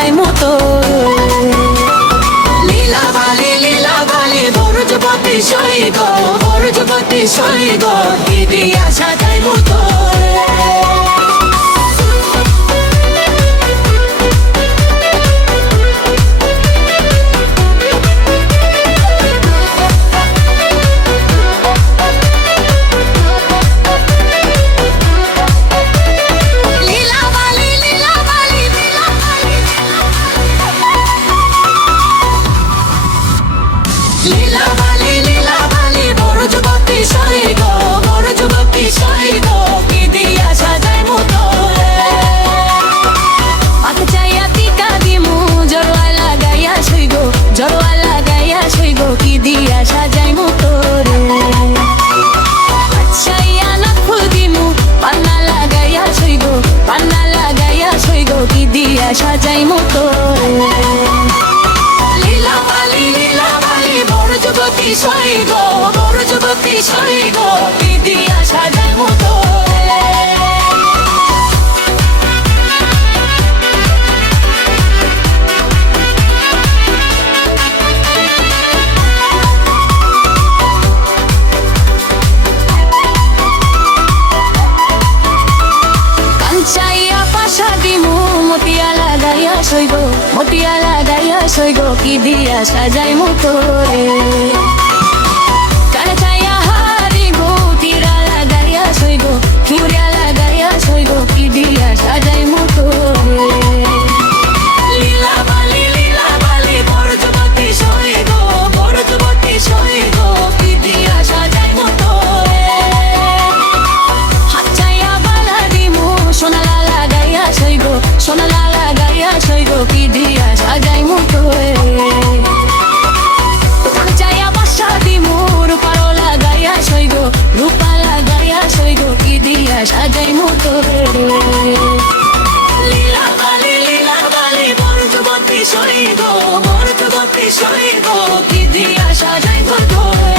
সাজাই মতো লীলা বালি বড় যুবতী সৈগ বড় যুবতী সৈগ কি দিয়া সাজাই মতো লীলা বালি বড় যুবতী সৈগ বড় যুবতী সৈগ কি দিয়া সাজাই মতো পাকে চাইয়া টিকা দিমু জড়োয়া লাগাইয়া সৈগ জড়োয়া লাগাইয়া সৈগ কি দিয়া সাজাই মতো রে চাইয়া না ফুল দিমু পান্না লাগাইয়া সৈগ পান্না লাগাইয়া সৈগ কি দিয়া সাজাই মতো রে বড় যুবতী সৈগ বড় যুবতী সৈগ কি দিয়া সাজাই মতো কাঞ্চাইয়া পাশা দিমু মতিয়া লাগাইয়া সৈগ মতিয়া লাগাইয়া সৈগ কি দিয়া সাজাই মতো রে কাঞ্চাইয়া হারি গো তীরা লাগাইয়া সৈগ চুরিয়া লাগাইয়া সৈগ কি দিয়া সাজাই মতো রে লীলা বালি বড় যুবতী সৈগ বড় যুবতী সৈগ কি দিয়া সাজাই মতো রে হাত চাইয়া বালা দিমু সোনালা লাগাইয়া সৈগ সোনালা লাগাইয়া সৈগ কি দিয়া সাজাই মতো রে চাইয়া বাসা দিমু রূপারো লাগাইয়া সৈগ রূপা লাগাইয়া সৈগ কি দিয়া সাজাই মতো রে লীলা বালি বড় যুবতী সৈগ বড় যুবতী সৈগ কি দিয়া সাজাই মতো রে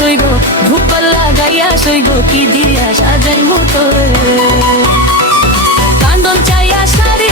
সৈগ ভুপাল লাগাইয়া সৈগ কি দিয়া সাজাই মতো রে কান্দন চাইয়া সারি